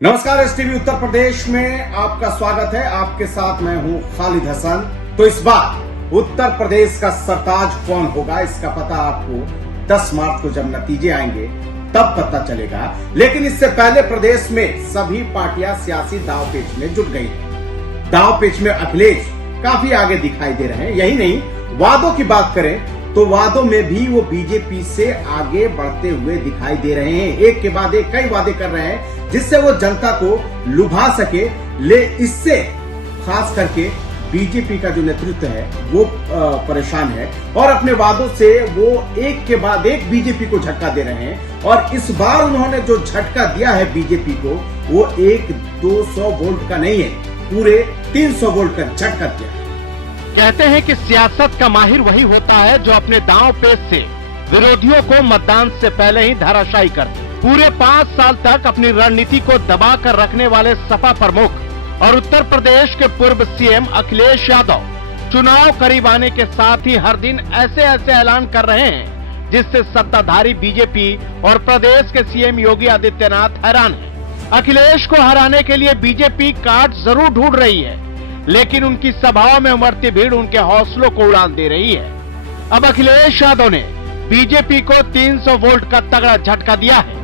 नमस्कार, एसटीवी उत्तर प्रदेश में आपका स्वागत है। आपके साथ मैं हूं खालिद हसन। तो इस बार उत्तर प्रदेश का सरताज कौन होगा, इसका पता आपको 10 मार्च को जब नतीजे आएंगे तब पता चलेगा। लेकिन इससे पहले प्रदेश में सभी पार्टियां सियासी दांवपेच में जुट गई हैं। दांवपेच में अखिलेश काफी आगे दिखाई दे रहे हैं। यही नहीं, वादों की बात करें तो वादों में भी वो बीजेपी से आगे बढ़ते हुए दिखाई दे रहे हैं। एक के बाद एक कई वादे कर रहे हैं जिससे वो जनता को लुभा सके। इससे खास करके बीजेपी का जो नेतृत्व है वो परेशान है और अपने वादों से वो एक के बाद एक बीजेपी को झटका दे रहे हैं। और इस बार उन्होंने जो झटका दिया है बीजेपी को, वो 200 वोल्ट का नहीं है, पूरे 300 वोल्ट का झटका दिया है। कहते हैं कि सियासत का माहिर वही होता है जो अपने दांव पेच से विरोधियों को मतदान से पहले ही धराशायी कर दे। पूरे 5 साल तक अपनी रणनीति को दबा कर रखने वाले सपा प्रमुख और उत्तर प्रदेश के पूर्व सीएम अखिलेश यादव चुनाव करीब आने के साथ ही हर दिन ऐसे ऐलान कर रहे हैं जिससे सत्ताधारी बीजेपी और प्रदेश के सीएम योगी आदित्यनाथ हैरान हैं। अखिलेश को हराने के लिए बीजेपी कार्ड जरूर ढूंढ रही है, लेकिन उनकी सभाओं में उमड़ती भीड़ उनके हौसलों को उड़ान दे रही है। अब अखिलेश यादव ने बीजेपी को 300 वोल्ट का तगड़ा झटका दिया है।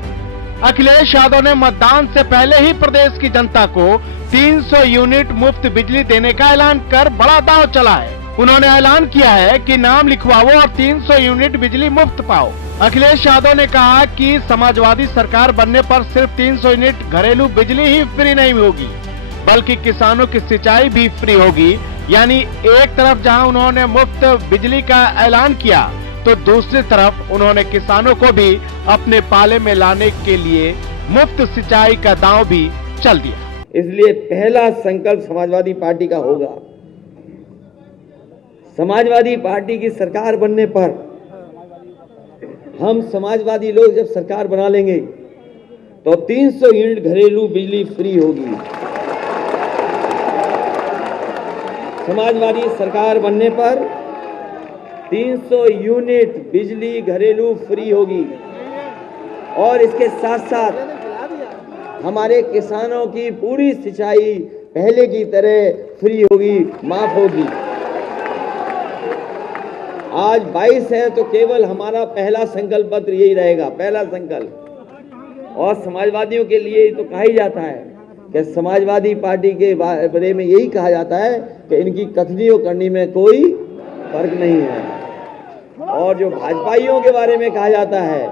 अखिलेश यादव ने मतदान से पहले ही प्रदेश की जनता को 300 यूनिट मुफ्त बिजली देने का ऐलान कर बड़ा दांव चला है। उन्होंने ऐलान किया है कि नाम लिखवाओ और 300 यूनिट बिजली मुफ्त पाओ। अखिलेश यादव ने कहा कि समाजवादी सरकार बनने पर सिर्फ 300 यूनिट घरेलू बिजली ही फ्री नहीं होगी, बल्कि किसानों की सिंचाई भी फ्री होगी। यानी एक तरफ जहां उन्होंने मुफ्त बिजली का ऐलान किया, तो दूसरी तरफ उन्होंने किसानों को भी अपने पाले में लाने के लिए मुफ्त सिंचाई का दांव भी चल दिया। इसलिए पहला संकल्प समाजवादी पार्टी का होगा। समाजवादी पार्टी की सरकार बनने पर हम समाजवादी लोग जब सरकार बना लेंगे तो 300 यूनिट घरेलू बिजली फ्री होगी। समाजवादी सरकार बनने पर 300 यूनिट बिजली घरेलू फ्री होगी और इसके साथ साथ हमारे किसानों की पूरी सिंचाई पहले की तरह फ्री होगी, माफ होगी। आज 22 है तो केवल हमारा पहला संकल्प पत्र यही रहेगा, पहला संकल्प। और समाजवादियों के लिए तो कहा ही जाता है कि समाजवादी पार्टी के बारे में यही कहा जाता है कि इनकी कथनी और करनी में कोई फर्क नहीं है। और जो भाजपाइयों के बारे में कहा जाता है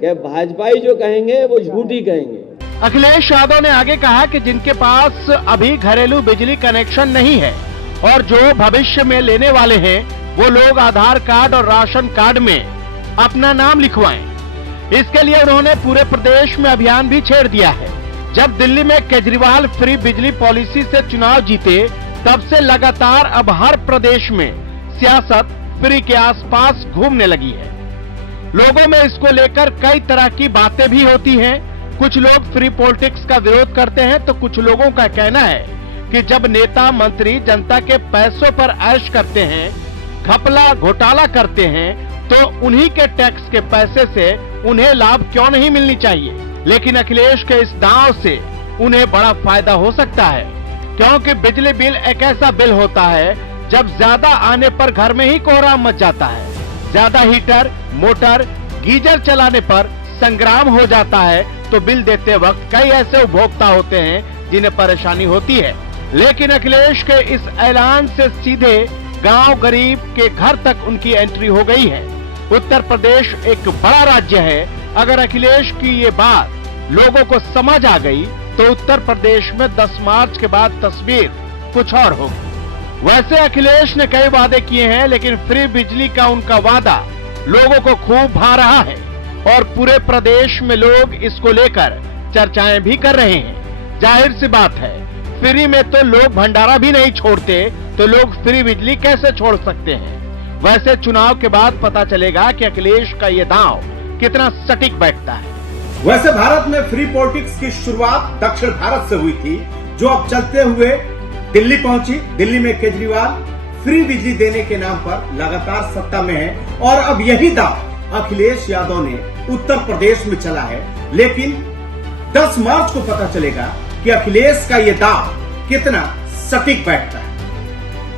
कि भाजपाई जो कहेंगे वो झूठ ही कहेंगे। अखिलेश यादव ने आगे कहा कि जिनके पास अभी घरेलू बिजली कनेक्शन नहीं है और जो भविष्य में लेने वाले हैं, वो लोग आधार कार्ड और राशन कार्ड में अपना नाम लिखवाएं। इसके लिए उन्होंने पूरे प्रदेश में अभियान भी छेड़ दिया है। जब दिल्ली में केजरीवाल फ्री बिजली पॉलिसी से चुनाव जीते, तब से लगातार अब हर प्रदेश में सियासत फ्री के आसपास घूमने लगी है। लोगों में इसको लेकर कई तरह की बातें भी होती हैं। कुछ लोग फ्री पॉलिटिक्स का विरोध करते हैं, तो कुछ लोगों का कहना है कि जब नेता मंत्री जनता के पैसों पर ऐश करते हैं, घपला घोटाला करते हैं, तो उन्हीं के टैक्स के पैसे से उन्हें लाभ क्यों नहीं मिलनी चाहिए। लेकिन अखिलेश के इस दांव से उन्हें बड़ा फायदा हो सकता है, क्योंकि बिजली बिल एक ऐसा बिल होता है जब ज्यादा आने पर घर में ही कोहराम मच जाता है। ज्यादा हीटर, मोटर, गीजर चलाने पर संग्राम हो जाता है, तो बिल देते वक्त कई ऐसे उपभोक्ता होते हैं जिन्हें परेशानी होती है। लेकिन अखिलेश के इस ऐलान से सीधे गांव गरीब के घर तक उनकी एंट्री हो गई है। उत्तर प्रदेश एक बड़ा राज्य है। अगर अखिलेश की ये बात लोगों को समझ आ गई तो उत्तर प्रदेश में 10 मार्च के बाद तस्वीर कुछ और होगी। वैसे अखिलेश ने कई वादे किए हैं, लेकिन फ्री बिजली का उनका वादा लोगों को खूब भा रहा है और पूरे प्रदेश में लोग इसको लेकर चर्चाएं भी कर रहे हैं। जाहिर सी बात है, फ्री में तो लोग भंडारा भी नहीं छोड़ते, तो लोग फ्री बिजली कैसे छोड़ सकते हैं। वैसे चुनाव के बाद पता चलेगा कि अखिलेश का ये दांव कितना सटीक बैठता है। वैसे भारत में फ्री पॉलिटिक्स की शुरुआत दक्षिण भारत से हुई थी, जो अब चलते हुए दिल्ली पहुंची। दिल्ली में केजरीवाल फ्री बिजली देने के नाम पर लगातार सत्ता में है और अब यही दांव अखिलेश यादव ने उत्तर प्रदेश में चला है। लेकिन 10 मार्च को पता चलेगा कि अखिलेश का यह दाव कितना सटीक बैठता है।